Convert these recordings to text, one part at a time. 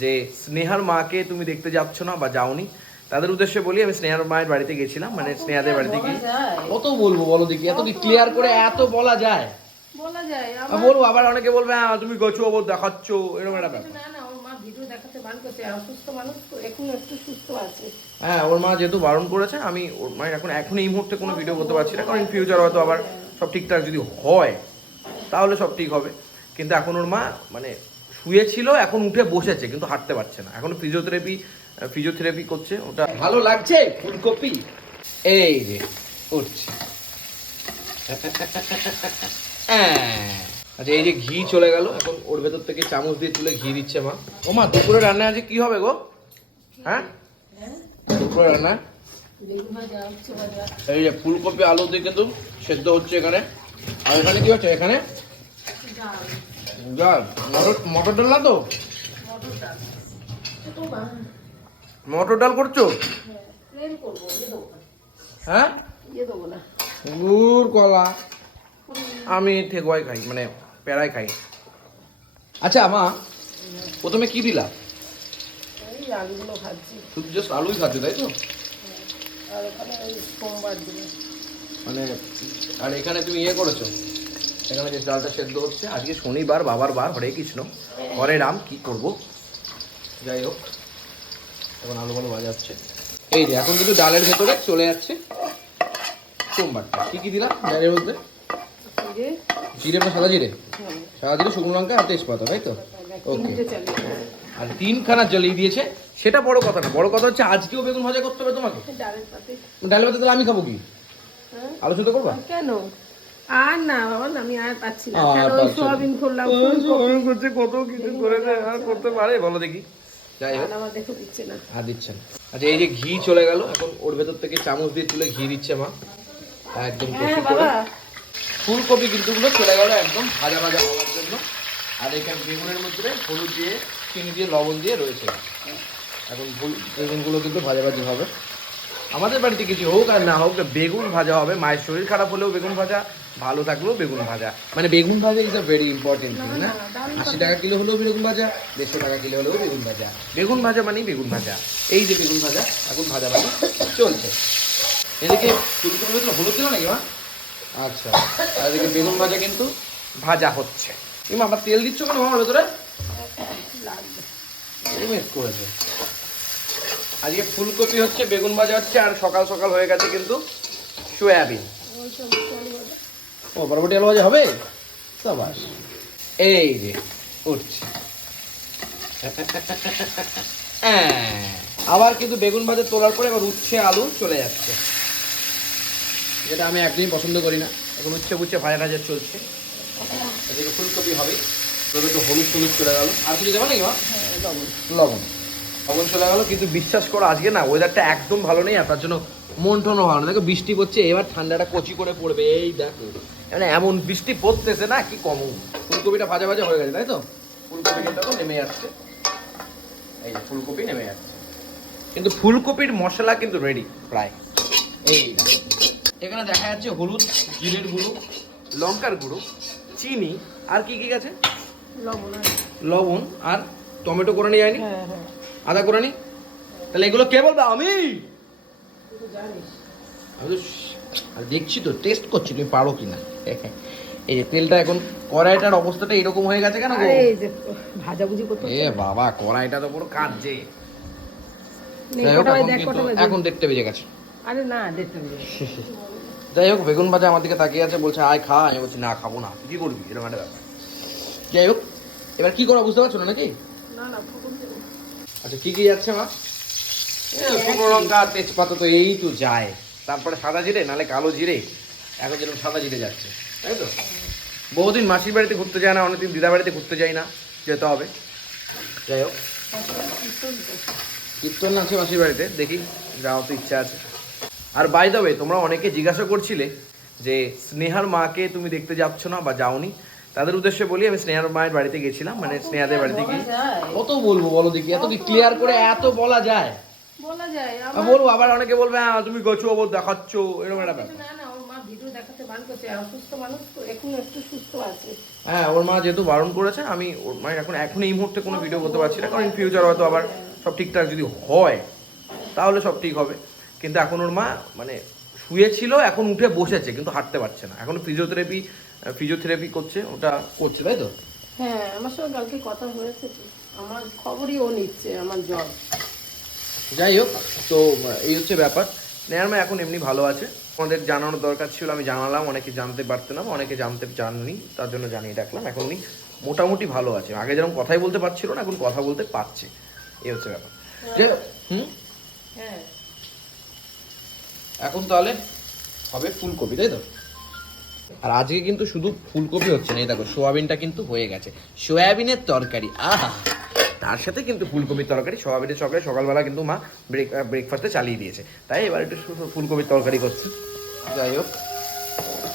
যে স্নেহার মাকে তুমি দেখতে যাচ্ছ না বা যাওনি তাদের উদ্দেশ্যে বলি আমি স্নেহার মায়ের বাড়িতে গেছিলাম মানে স্নেহাদের বাড়িতে গিয়ে কত বলব বলো দেখি এত কি ক্লিয়ার করে এত বলা যায়? বলা যায় বলব আবার অনেকে বলবে হ্যাঁ তুমি গছো আবার দেখাচ্ছ এরকম একটা ব্যাপার না না ওর মা ভিডিও দেখাতে বান করছে অসুস্থ মানুষ তো এখন একটু সুস্থ আছে। হ্যাঁ ওর মা যেহেতু বারণ করেছে আমি ওর মায়ের এখন এখন এই মুহূর্তে কোনো ভিডিও করতে পারছি না কারণ ফিউচার হয়তো আবার সব ঠিকঠাক যদি হয় তাহলে সব ঠিক হবে। কিন্তু এখন ওর মা মানে শুয়েছিল এখন উঠে বসেছে কিন্তু হাঁটতে পারছে না। এখন ফিজিওথেরাপি ফিজিওথেরাপি করছে ওটা ভালো লাগছে? ফুলকপি? এই রে উঠছে। হ্যাঁ। আচ্ছা এই যে ঘি চলে গেল এখন ওর ভেতর থেকে চামচ দিয়ে তুলে ঘি দিচ্ছে মা। ও মা দুপুরে রান্না আজকে কি হবে গো? হ্যাঁ? দুপুরে রান্না? এই যে ফুলকপি আলু দিয়ে কিন্তু সেদ্ধ হচ্ছে এখানে। আর এখানে কি হচ্ছে? এখানে? মটর মটর ডাল না তো? মটর ডাল করছ? হ্যাঁ? গুড় কলা। আমি ঠেকুয়াই খাই মানে পেড়াই খাই। আচ্ছা মা প্রথমে কি দিলা? শুধু জাস্ট আলুই খাচ্ছে তাই তো? মানে আর এখানে তুমি ইয়ে করেছ? এখানে যে ডালটা সেদ্ধ হচ্ছে আজকে শনিবার বাবার বার হরে কৃষ্ণ। হরে রাম কি করব? যাই হোক এখন আলু ভালো ভাজা হচ্ছে এই যে এখন কিন্তু ডালের ভেতরে চলে যাচ্ছে সোমবারটা। কি কি দিলাম? ডালের মধ্যে? জিরে। বা সাদা জিরে? হ্যাঁ। সাদা জিরে শুকনো লঙ্কা আর তেজপাতা তাই তো? ওকে। আর তিনখানা জ্বালিয়ে দিয়েছে। সেটা বড় কথা না বড় কথা হচ্ছে আজকেও বেগুন ভাজা করতে হবে তোমাকে। ডালের পাতে। তাহলে আমি খাব কি? হ্যাঁ। আলোচনা করবা? কেন? আর না বাবা না, আমি আর পাচ্ছি না। ওই পাচ্ছি সোয়াবিন করছে কত কিছু করে আর করতে পারে? বলো দেখি। যাই হোক। আমার দেখে দিচ্ছে না। আর দিচ্ছেন আচ্ছা এই যে ঘি চলে গেল এখন ওর ভেতর থেকে চামচ দিয়ে তুলে ঘি দিচ্ছে মা। একদম হ্যাঁ কচি করে। ফুলকপি কিন্তু গুলো চলে গেল একদম ভাজা ভাজা হওয়ার জন্য। আর এখানে বেগুনের মধ্যে হলুদ দিয়ে চিনি দিয়ে লবণ দিয়ে রয়েছে। এখন ফুল- বেগুনগুলো কিন্তু ভাজা ভাজি হবে। আমাদের বাড়িতে কিছু হোক আর না হোক বেগুন ভাজা হবে। মায়ের শরীর খারাপ হলেও বেগুন ভাজা ভালো থাকলেও বেগুন ভাজা। মানে বেগুন ভাজা is a very important thing না? আশি টাকা কিলো হলেও বেগুন ভাজা দেড়শো টাকা কিলো হলেও বেগুন ভাজা। বেগুন ভাজা মানেই বেগুন ভাজা। এই যে বেগুন ভাজা এখন ভাজা ভাজা চলছে। এদিকে হলুদ দিল নাকি মা? আচ্ছা আর এদিকে বেগুন ভাজা কিন্তু ভাজা হচ্ছে। তুমি আবার তেল দিচ্ছ কেন আমার ভেতরে? করেছে। আজকে ফুলকপি হচ্ছে বেগুন ভাজা হচ্ছে আর সকাল সকাল হয়ে গেছে কিন্তু সয়াবিন। ও বরবটি আলু ভাজা হবে? সাবাস। এই যে উঠছে। হ্যাঁ, আবার কিন্তু বেগুন ভাজা তোলার পরে এবার উচ্ছে আলু চলে যাচ্ছে। যেটা আমি একদমই পছন্দ করি না। এখন উচ্ছে উচ্ছে ভাজা ভাজা চলছে। এদিকে ফুলকপি হবে। তবে একটু হলুদ হলুদ চলে গেল। আর কিছু দেবো নাকি মা? হ্যাঁ লবণ। লবণ। লবণ চলে গেল কিন্তু বিশ্বাস করো আজকে না ওয়েদারটা একদম ভালো নেই আর তার জন্য মন টনও ভালো না। দেখো বৃষ্টি পড়ছে এবার ঠান্ডাটা কচি করে পড়বে এই দেখো। মানে এমন বৃষ্টি পড়তেছে না কি কম। ফুলকপিটা ভাজা ভাজা হয়ে গেছে তাই তো? ফুলকপি কিন্তু নেমে যাচ্ছে এই ফুলকপি নেমে যাচ্ছে কিন্তু ফুলকপির মশলা কিন্তু রেডি প্রায়। এই এখানে দেখা যাচ্ছে হলুদ জিরের গুঁড়ো লঙ্কার গুঁড়ো চিনি আর কি কি গেছে লবণ আর লবণ আর টমেটো করে নিয়ে যায়নি হ্যাঁ হ্যাঁ। আদা করে নি। তাহলে এগুলো কে বলবে? আমি। তো দেখছি তো টেস্ট করছি তুমি পারো কি না এই যে তেলটা এখন কড়াইটার অবস্থাটা এরকম হয়ে গেছে কেন এই যে ভাজাভুজি করতে এ বাবা কড়াইটা তো পুরো কাঁদছে। নে, যাই হোক, কটা এখন বাজে। দেখতে বেজে গেছে। আরে না দেখতে হবে যাই হোক বেগুন ভাজা আমার দিকে তাকিয়ে আছে বলছে আয় খা। আমি বলছি না খাব না। কি করবি? এরকম একটা ব্যাপার। যাই হোক এবার কি করা বুঝতে পারছ না নাকি? না না। আচ্ছা কি কি যাচ্ছে মা? শুকনো লঙ্কা তেজপাতা তো এই তো যায়। তারপরে সাদা জিরে, নালে কালো জিরে। এখন যেরকম সাদা জিরে যাচ্ছে, তাই তো? বহুদিন মাসির বাড়িতে ঘুরতে যায় না, অনেকদিন দিদা বাড়িতে ঘুরতে যাই না, যেতে হবে। যাই হোক। কীর্তন আছে মাসির বাড়িতে, দেখি, যাওয়ার তো ইচ্ছা আছে। আর বাই ওয়ে তোমরা অনেকে জিজ্ঞাসা করছিলে যে, স্নেহার মাকে তুমি দেখতে যাচ্ছ না বা যাওনি? তাদের উদ্দেশ্যে বলি আমি স্নেহার মায়ের বাড়িতে গেছিলাম মানে স্নেহাদের বাড়িতে গিয়ে কত বলব বলো দেখি এত কি ক্লিয়ার করে এত বলা যায়। বলা যায় বলব আবার অনেকে বলবে হ্যাঁ তুমি গছো আবার দেখাচ্ছ এরকম একটা ব্যাপার। না না ওর মা ভিডিও দেখাতে বান করছে অসুস্থ মানুষ তো এখন একটু সুস্থ আছে। হ্যাঁ ওর মা যেহেতু বারণ করেছে আমি ওর মানে এখন এখন এই মুহূর্তে কোনো ভিডিও করতে পারছি না কারণ ইন ফিউচার হয়তো আবার সব ঠিকঠাক যদি হয় তাহলে সব ঠিক হবে। কিন্তু এখন ওর মা মানে শুয়েছিল এখন উঠে বসেছে কিন্তু হাঁটতে পারছে না। এখন ফিজিওথেরাপি ফিজিওথেরাপি করছে ওটা করছে তাই তো? হ্যাঁ আমার সঙ্গে কালকে কথা হয়েছে আমার খবরই ও নিচ্ছে আমার জ্বর। যাই হোক তো এই হচ্ছে ব্যাপার। নেয়ার মা এখন এমনি ভালো আছে। আমাদের জানানোর দরকার ছিল আমি জানালাম অনেকে জানতে পারতো না অনেকে জানতে চাননি তার জন্য জানিয়ে রাখলাম। এখন উনি মোটামুটি ভালো আছে। আগে যেরকম কথাই বলতে পারছিল না এখন কথা বলতে পারছে। এই হচ্ছে ব্যাপার। যে হুম? হ্যাঁ। এখন তাহলে হবে ফুলকপি তাই তো? আর আজকে কিন্তু শুধু ফুলকপি হচ্ছে না, এই দেখো, সোয়াবিনটা কিন্তু হয়ে গেছে। সোয়াবিনের তরকারি, আহা! তার সাথে কিন্তু ফুলকপির তরকারি, সোয়াবিনের সকালে সকালবেলা কিন্তু মা ব্রেক ব্রেকফাস্টে চালিয়ে দিয়েছে। তাই এবার একটু ফুলকপির তরকারি করছি। যাই হোক,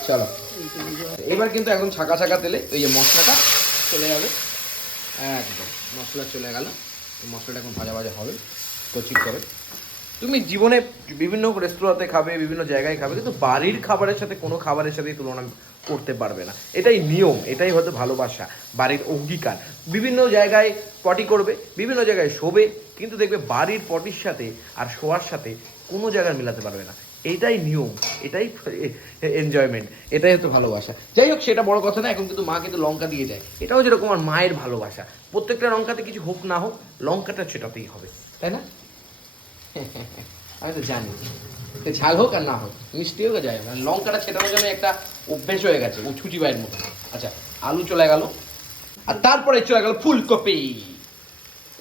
চলো। এবার কিন্তু একদম ছাকা ছাকা তেলে ওই যে মশলাটা চলে যাবে। একদম, মশলা চলে গেল। মশলাটা এখন ভাজা ভাজা হবে, কচি করে। তুমি জীবনে বিভিন্ন রেস্তোরাঁতে খাবে, বিভিন্ন জায়গায় খাবে, কিন্তু বাড়ির খাবারের সাথে কোনো খাবারের সাথে তুলনা করতে পারবে না। এটাই নিয়ম, এটাই হয়তো ভালোবাসা, বাড়ির অঙ্গীকার। বিভিন্ন জায়গায় পটি করবে, বিভিন্ন জায়গায় শোবে, কিন্তু দেখবে বাড়ির পটির সাথে আর শোয়ার সাথে কোনো জায়গায় মিলাতে পারবে না। এটাই নিয়ম, এটাই এনজয়মেন্ট এটাই হচ্ছে ভালোবাসা। যাই হোক, সেটা বড় কথা না, এখন কিন্তু মা কিন্তু লঙ্কা দিয়ে যায়। এটাও যেরকম আমার মায়ের ভালোবাসা। প্রত্যেকটা লঙ্কাতে কিছু হোক না হোক, লঙ্কাটা সেটাতেই হবে, তাই না? আমি তো জানি। তো ঝাল হোক আর না হোক মিষ্টি হোক যাই হোক। আর লঙ্কাটা ছেটানোর জন্য একটা অভ্যেস হয়ে গেছে ও ছুটি বাইয়ের মতো। আচ্ছা আলু চলে গেল। আর তারপরে চলে গেল ফুলকপি।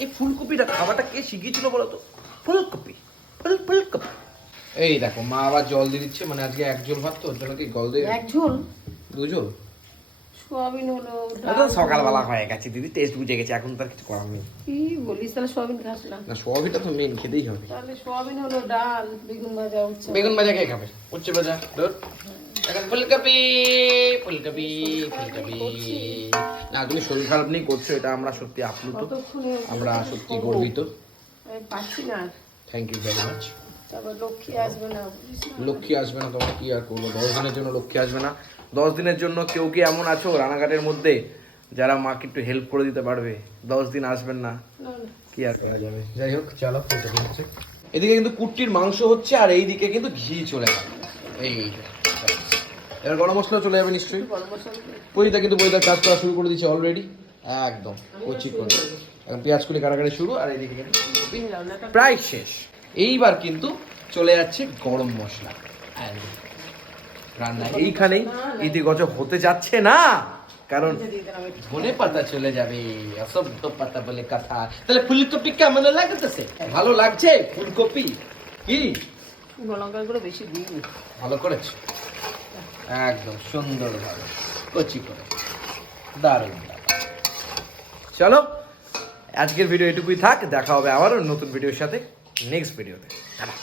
এই ফুলকপিটা খাবারটা কে শিখিয়েছিল বলো তো ফুলকপি ফুল ফুলকপি। এই দেখো মা আবার জল দিয়ে দিচ্ছে মানে আজকে এক জল ভাত তো ওর জন্য কি জল দিয়ে এক ঝোল। দু জল সোয়াবিন হলো ওটা সকালবেলা হয়ে গেছে দিদি টেস্ট বুঝে গেছে এখন তার কিছু করার নেই। কি বলিস তাহলে সোয়াবিন খাস না। না সোয়াবিনটা তো মেন খেতেই হবে। তাহলে সোয়াবিন হলো ডাল বেগুন ভাজা উচ্ছে বেগুন ভাজা কে খাবে? উচ্ছে ভাজা ধর। এখন ফুলকপি ফুলকপি ফুলকপি। না তুমি শরীর খারাপ নেই করছ এটা আমরা সত্যি আপ্লুত। আমরা সত্যি গর্বিত। পাচ্ছি না থ্যাংক ইউ ভেরি মাচ তারপর লক্ষ্মী আসবে না। লক্ষ্মী আসবে না তোমরা কি আর করব? দশ দিনের জন্য লক্ষ্মী আসবে না। দশ দিনের জন্য কেউ কি এমন আছো রানাঘাটের মধ্যে যারা মাকে একটু হেল্প করে দিতে পারবে? দশ দিন আসবেন না। না, না। কি আর করা যাবে? যাই হোক চলো এদিকে কিন্তু কুট্টির মাংস হচ্ছে আর এইদিকে কিন্তু ঘি চলে গেল এই এবার গরম মশলা চলে যাবে নিশ্চয়ই। পরিতা কিন্তু পরিতার কাজ করা শুরু করে দিচ্ছে অলরেডি একদম কচি করে। এখন পেঁয়াজ কুলি কাটাকাটি শুরু আর এইদিকে প্রায় শেষ। এইবার কিন্তু চলে যাচ্ছে গরম মশলা। একদম। রান্না এইখানেই ইতিগজ হতে যাচ্ছে না কারণ ধনে পাতা চলে যাবে অসভ্য পাতা বলে কথা। তাহলে ফুলকপি কেমন লাগতেছে? ভালো লাগছে ফুলকপি? কি? লঙ্কাগুলো বেশি ভালো করেছে? একদম সুন্দর ভাবে কচি করে। দারুণ। চলো আজকের ভিডিও এটুকুই থাক দেখা হবে আবারও নতুন ভিডিওর সাথে। নেক্সট ভিডিওতে টাটা